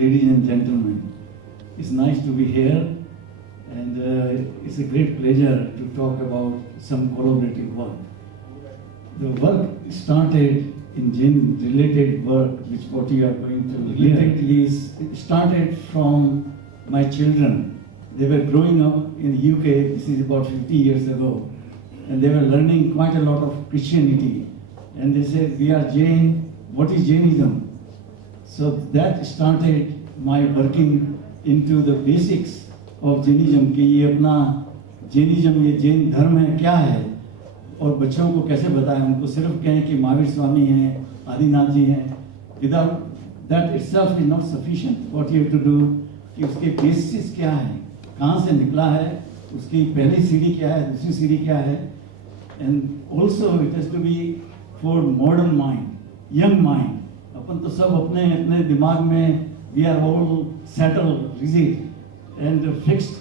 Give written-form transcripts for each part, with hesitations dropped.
ladies and gentlemen. It's nice to be here, and it's a great pleasure to talk about some collaborative work. The work started in Jain-related work, which what you are going to related is it started from my children. They were growing up in the UK. This is about 50 years ago, and they were learning quite a lot of Christianity. And they said, "We are Jain. What is Jainism?" So that started my working into the basics of Jainism. कि ये अपना Jainism, ये जैन धर्म है क्या है, और बच्चों को कैसे बताएं. उनको सिर्फ कहें कि महावीर स्वामी हैं, आदिनाथ जी हैं. Without that itself is not sufficient. What you have to do कि उसके बेसिस क्या है, कहाँ से निकला है, उसकी पहली सीढ़ी क्या है, दूसरी सीढ़ी क्या है. And also it has to be for modern mind, young mind. अपन तो सब अपने अपने दिमाग में we are all settled, rigid and fixed.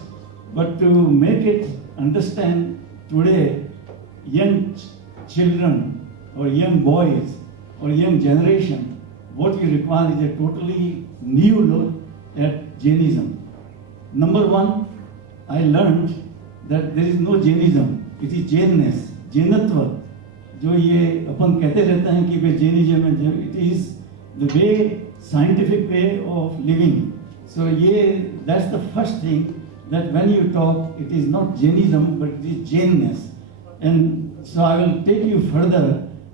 But to make it understand today, young children or young boys or young generation, what you require is a totally new look at Jainism. Number one, I learned that there is no Jainism. It is Jainness, Jainatva. जो ये अपन कहते रहते हैं कि वे Jainism है, it is the way scientific way of living. So ये that's the first thing that when you talk it is not Jainism but it is Jainness. And so I will take you further,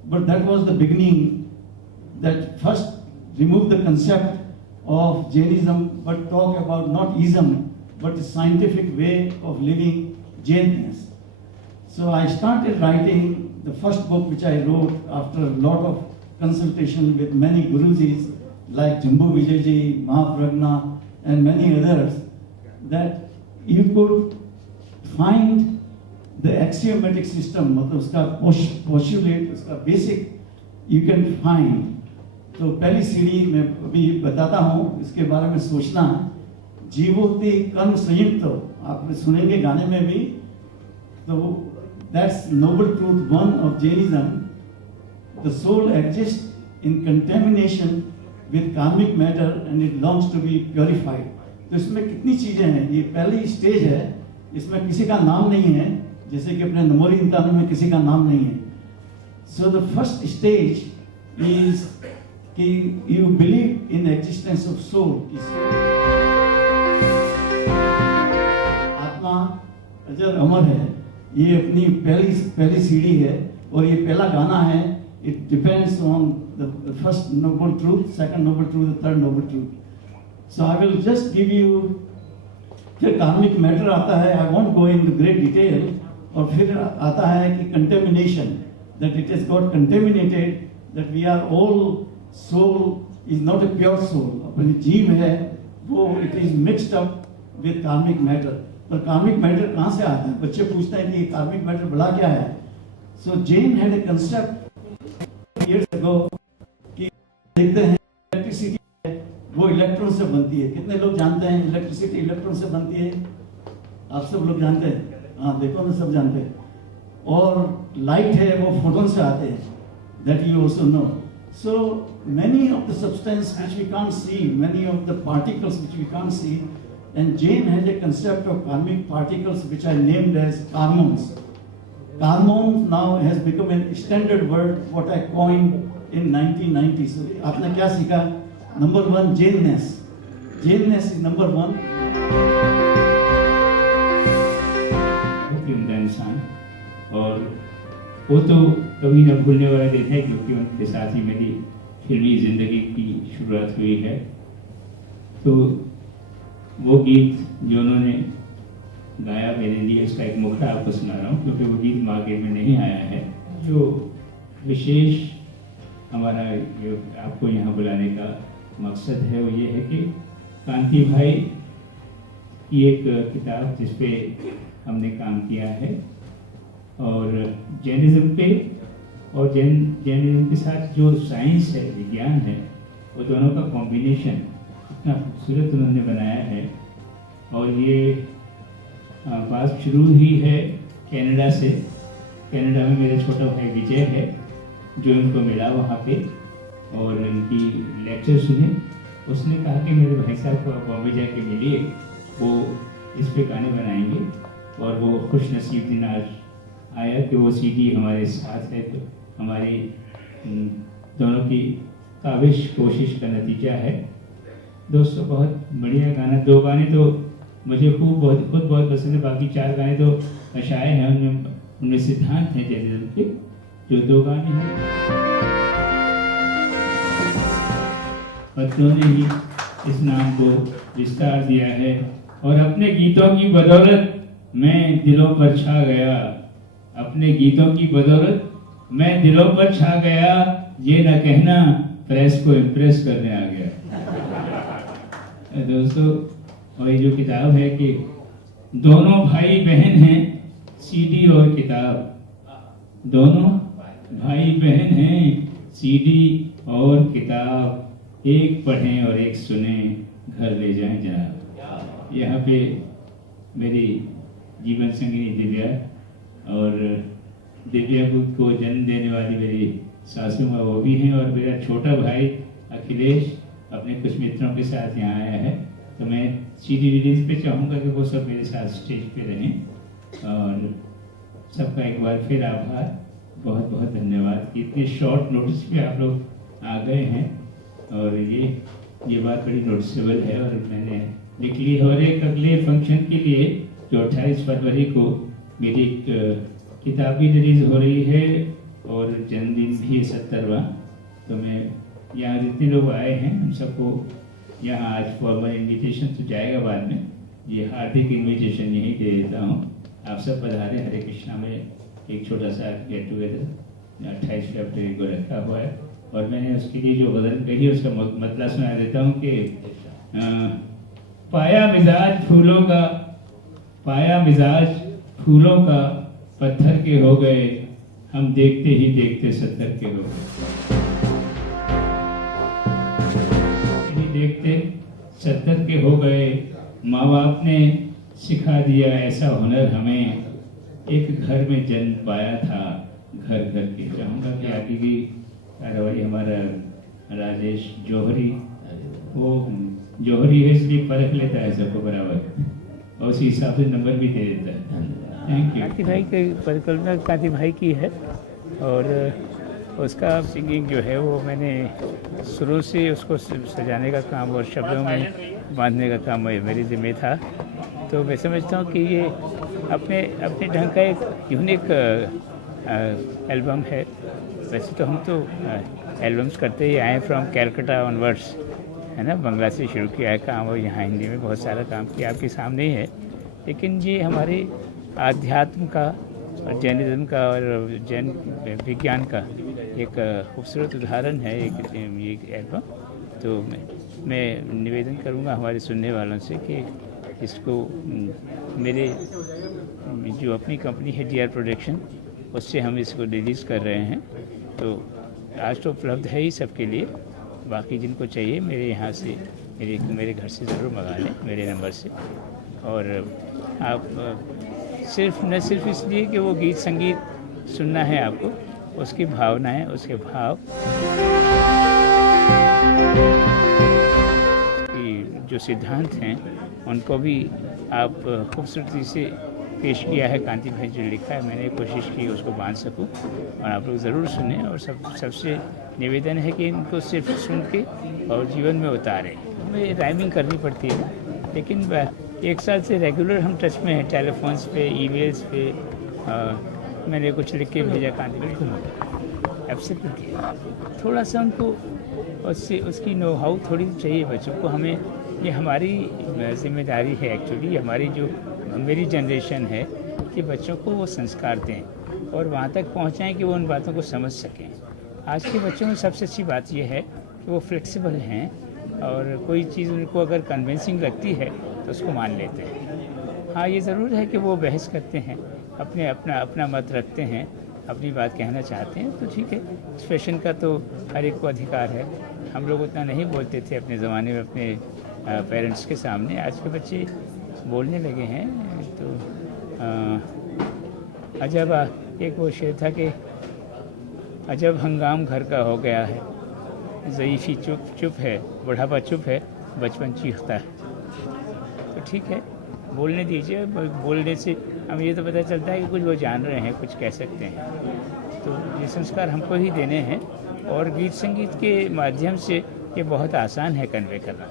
but that was the beginning, that first remove the concept of Jainism but talk about not ism but scientific way of living Jainness. So I started writing the first book, which I wrote after a lot of consultation with many gurujis like Jambu Vijayji, Mahapragna and many others, that you could find the axiomatic system, मतलब उसका postulate, उसका basic you can find. तो पहली सीढ़ी मैं अभी बताता हूँ, इसके बारे में सोचना. जीवोति कर्म संयुक्त, आप सुनेंगे गाने में भी. तो that's noble truth one of Jainism. The soul exists in contamination with karmic matter and it longs to be purified. तो इसमें कितनी चीजें हैं. ये पहली स्टेज है, इसमें किसी का नाम नहीं है, जैसे कि अपने नमोरी इंतान में किसी का नाम नहीं है. So the first stage is कि you believe in existence of soul. आत्मा अजर अमर है. ये अपनी पहली सीढ़ी है और ये पहला गाना है. It depends on the first noble truth, second noble truth, third noble truth. So I will just give you. फिर कार्मिक मैटर आता है. I won't go in the great detail. और फिर आता है कि contamination, that it is got contaminated, that we are all soul is not a pure soul. अपनी जीव है वो it is mixed up with karmic matter. पर कार्मिक मैटर कहाँ से आता है? बच्चे पूछते हैं कि कार्मिक मैटर बड़ा क्या है. So Jain had a concept years ago कि देखते हैं इलेक्ट्रिसिटी है वो इलेक्ट्रॉन से बनती है. कितने लोग जानते हैं इलेक्ट्रिसिटी इलेक्ट्रॉन से बनती है? आप सब लोग जानते हैं? हाँ, देखो ना, सब जानते हैं. और लाइट है वो फोटोन से आते हैं. That you also know. So many of the substance which we can't see, many of the particles which we can't see. And Jain has a concept of karmic particles which are named as karmons. Karmons now has become a standard word what I coined in 1990. So आपने क्या सीखा? Number one, Jainness. Jainness is number one. उम्दा इंसान, और वो तो कभी न भूलने वाला दिन है क्योंकि उनके साथ ही मेरी फिल्मी जिंदगी की शुरुआत हुई है. तो वो गीत जो उन्होंने गाया मेरे लिए, उसका एक मुखड़ा आपको सुना रहा हूँ क्योंकि वो गीत मार्केट में नहीं आया है. जो विशेष हमारा जो आपको यहाँ बुलाने का मकसद है वो ये है कि कांति भाई की एक किताब जिस पे हमने काम किया है, और जैनिज्म पे और जैनिज्म के साथ जो साइंस है, विज्ञान है, वो दोनों का कॉम्बिनेशन इतना खूबसूरत उन्होंने बनाया है. और ये बात शुरू हुई है कनाडा से. कनाडा में मेरा छोटा भाई विजय है जो इनको मिला वहाँ पे और इनकी लेक्चर सुने. उसने कहा कि मेरे भाई साहब को आप बॉम्बे जाके मिलिए, वो इस पे गाने बनाएंगे। और वो खुश नसीब दिन आज आया कि वो सीडी हमारे साथ है। तो हमारी दोनों की काविश कोशिश का नतीजा है। दोस्तों, बहुत बढ़िया गाना, 2 गाने तो मुझे खुद बहुत पसंद है। बाकी 4 गाने तो अशाए हैं, उनमें सिद्धांत हैं जैनिज्म के। जो 2 गाने हैं बच्चों ने ही इस नाम को विस्तार दिया है। और अपने गीतों की बदौलत मैं दिलों पर छा गया, अपने गीतों की बदौलत मैं दिलों पर छा गया, ये ना कहना प्रेस को इम्प्रेस करने आ गया। दोस्तों, और ये जो किताब है कि दोनों भाई बहन हैं, सीडी और किताब। दोनों भाई बहन हैं, सीडी और किताब। एक पढ़ें और एक सुने, घर ले जाएं जनाब। यहाँ पे मेरी जीवन संगिनी दिव्या, और दिव्या को जन्म देने वाली मेरी सासू माँ वो भी हैं, और मेरा छोटा भाई अखिलेश अपने कुछ मित्रों के साथ यहाँ आया है। तो मैं सीडी रिलीज पे चाहूँगा कि वो सब मेरे साथ स्टेज पे रहें। और सबका एक बार फिर आभार, बहुत बहुत धन्यवाद कि इतने शॉर्ट नोटिस पे आप लोग आ गए हैं। और ये बात बड़ी नोटिसेबल है, और मैंने लिख ली है। और एक अगले फंक्शन के लिए जो 28 फरवरी को मेरी एक किताब भी रिलीज हो रही है, और जन्मदिन भी 70वां। तो मैं यहाँ जितने लोग आए हैं उन सबको यहाँ आज फॉर्मल इन्विटेशन तो जाएगा बाद में, ये हार्दिक इन्विटेशन यही दे देता हूँ। आप सब पधारे। हरे कृष्णा में एक छोटा सा गेट टुगेदर 28 फरवरी को रखा हुआ है। और मैंने उसके लिए जो गज़ल कही उसका मतलब सुना देता हूँ कि पाया मिजाज फूलों का पत्थर के हो गए, हम देखते ही देखते 70 के हो गए। देखते 70 के हो गए, माँ बाप ने सिखा दिया ऐसा हुनर हमें, एक घर में जन्म पाया था घर घर के। चाहूँगा कि आगे की कार्रवाई हमारा राजेश जौहरी, वो जौहरी है इसलिए परख लेता है सबको बराबर, और उसी हिसाब से नंबर भी दे देता है। Thank you. कांति भाई की परिकल्पना कांति भाई की है, और उसका सिंगिंग जो है वो मैंने शुरू से उसको सजाने का काम और शब्दों में बांधने का काम मेरे ज़िम्मे था। तो मैं समझता हूँ कि ये अपने अपने ढंग का एक यूनिक एल्बम है। वैसे तो हम तो एल्बम्स करते ही आए फ्रॉम कैलकाटा ऑनवर्ड्स, है ना, बंगला से शुरू किया है काम, और यहाँ हिंदी में बहुत सारा काम किया, आपके सामने ही है। लेकिन ये हमारे आध्यात्म का और जैनिज्म का और जैन विज्ञान का एक खूबसूरत उदाहरण है ये एल्बम। तो मैं निवेदन करूँगा हमारे सुनने वालों से कि इसको मेरे जो अपनी कंपनी है DR प्रोडक्शन, उससे हम इसको रिलीज़ कर रहे हैं। तो आज तो उपलब्ध है ही सबके लिए, बाकी जिनको चाहिए मेरे यहाँ से मेरे घर से ज़रूर मंगा लें, मेरे नंबर से। और आप न सिर्फ इसलिए कि वो गीत संगीत सुनना है आपको, उसकी भावनाएं, उसके भाव की जो सिद्धांत हैं उनको भी आप खूबसूरती से पेश किया है। कांति भाई जो लिखा है, मैंने कोशिश की उसको बांध सकूं, और आप लोग ज़रूर सुने। और सबसे निवेदन है कि इनको सिर्फ सुन के और जीवन में उतारें। हमें राइमिंग करनी पड़ती है, लेकिन 1 साल से रेगुलर हम टच में हैं, टेलीफोन्स पे, ईमेल्स पे। मैंने कुछ लिख के भेजा कांति भाई को, एब्सोल्युटली थोड़ा सा उनको उसकी नो हाउ थोड़ी चाहिए बच्चों को। हमें ये हमारी जिम्मेदारी है एक्चुअली, हमारी जो मेरी जनरेशन है कि बच्चों को वो संस्कार दें और वहाँ तक पहुँचाएँ कि वो उन बातों को समझ सकें। आज के बच्चों में सबसे अच्छी बात ये है कि वो फ्लेक्सिबल हैं, और कोई चीज़ उनको अगर कन्विंसिंग लगती है तो उसको मान लेते हैं। हाँ, ये ज़रूर है कि वो बहस करते हैं, अपना मत रखते हैं, अपनी बात कहना चाहते हैं, तो ठीक है। एक्सप्रेशन का तो हर एक को अधिकार है। हम लोग उतना नहीं बोलते थे अपने ज़माने में अपने पेरेंट्स के सामने, आज के बच्चे बोलने लगे हैं। तो अजब एक वो शेर था कि अजब हंगाम घर का हो गया है, ज़ईफ़ी चुप है, बुढ़ापा चुप है, बचपन चीखता है। तो ठीक है, बोलने दीजिए, बोलने से हमें ये तो पता चलता है कि कुछ वो जान रहे हैं, कुछ कह सकते हैं। तो ये संस्कार हमको ही देने हैं और गीत संगीत के माध्यम से ये बहुत आसान है कन्वे करना।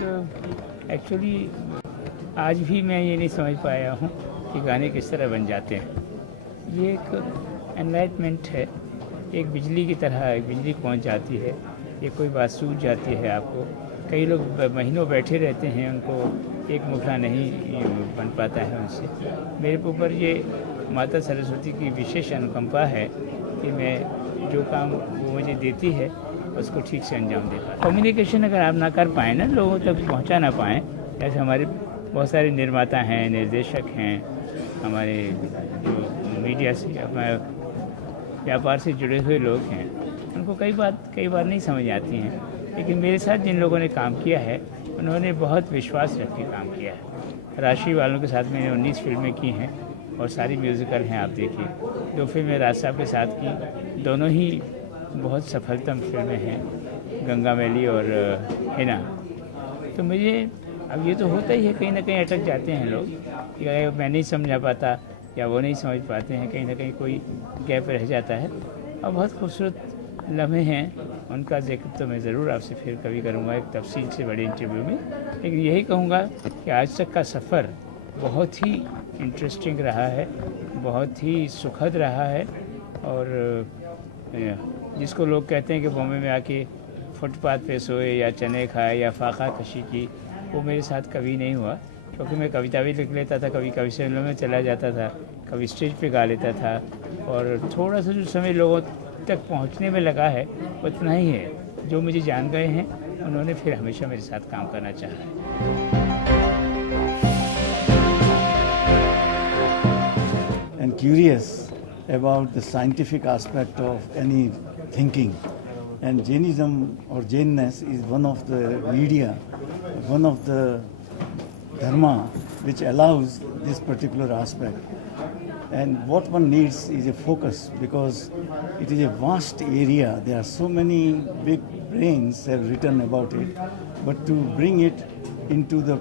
तो एक्चुअली आज भी मैं ये नहीं समझ पाया हूँ कि गाने किस तरह बन जाते हैं। ये एक एनलाइटमेंट है, एक बिजली की तरह एक बिजली पहुँच जाती है, ये कोई बात सूझ जाती है आपको। कई लोग महीनों बैठे रहते हैं, उनको एक मुखड़ा नहीं बन पाता है उनसे। मेरे ऊपर ये माता सरस्वती की विशेष अनुकंपा है कि मैं जो काम वो मुझे देती है उसको ठीक से अंजाम दे पाता। कम्युनिकेशन अगर आप ना कर पाएँ ना, लोगों तक पहुंचा ना पाएँ, जैसे हमारे बहुत सारे निर्माता हैं, निर्देशक हैं, हमारे जो मीडिया से व्यापार से जुड़े हुए लोग हैं, उनको कई बार नहीं समझ आती हैं। लेकिन मेरे साथ जिन लोगों ने काम किया है उन्होंने बहुत विश्वास रख के काम किया है। राशि वालों के साथ मैंने 19 फिल्में की हैं और सारी म्यूज़िकल हैं। आप देखिए, 2 फिल्में राज साहब के साथ की, दोनों ही बहुत सफलतम फिल्में हैं, गंगा मैली और हिना। तो मुझे अब ये तो होता ही है, कहीं ना कहीं अटक जाते हैं लोग कि मैं नहीं समझा पाता या वो नहीं समझ पाते हैं, कहीं ना कहीं कोई गैप रह जाता है। और बहुत खूबसूरत लम्हे हैं, उनका जिक्र तो मैं ज़रूर आपसे फिर कभी करूँगा एक तफसील से बड़े इंटरव्यू में। लेकिन यही कहूँगा कि आज तक का सफ़र बहुत ही इंटरेस्टिंग रहा है, बहुत ही सुखद रहा है। और जिसको लोग कहते हैं कि बॉम्बे में आके फुटपाथ पे सोए या चने खाए या फाका कशी की, वो मेरे साथ कभी नहीं हुआ। क्योंकि मैं कविता भी लिख लेता था, कभी कवि सम्मेलन में चला जाता था, कभी स्टेज पे गा लेता था। और थोड़ा सा जो समय लोगों तक पहुंचने में लगा है उतना ही है। जो मुझे जान गए हैं उन्होंने फिर हमेशा मेरे साथ काम करना चाहा है। And curious about the scientific aspect of any thinking. And Jainism or Jainness is one of the media, one of the dharma which allows this particular aspect. And what one needs is a focus, because it is a vast area. There are so many big brains have written about it, but to bring it into the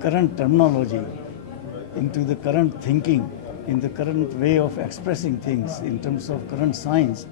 current terminology, into the current thinking, in the current way of expressing things in terms of current science,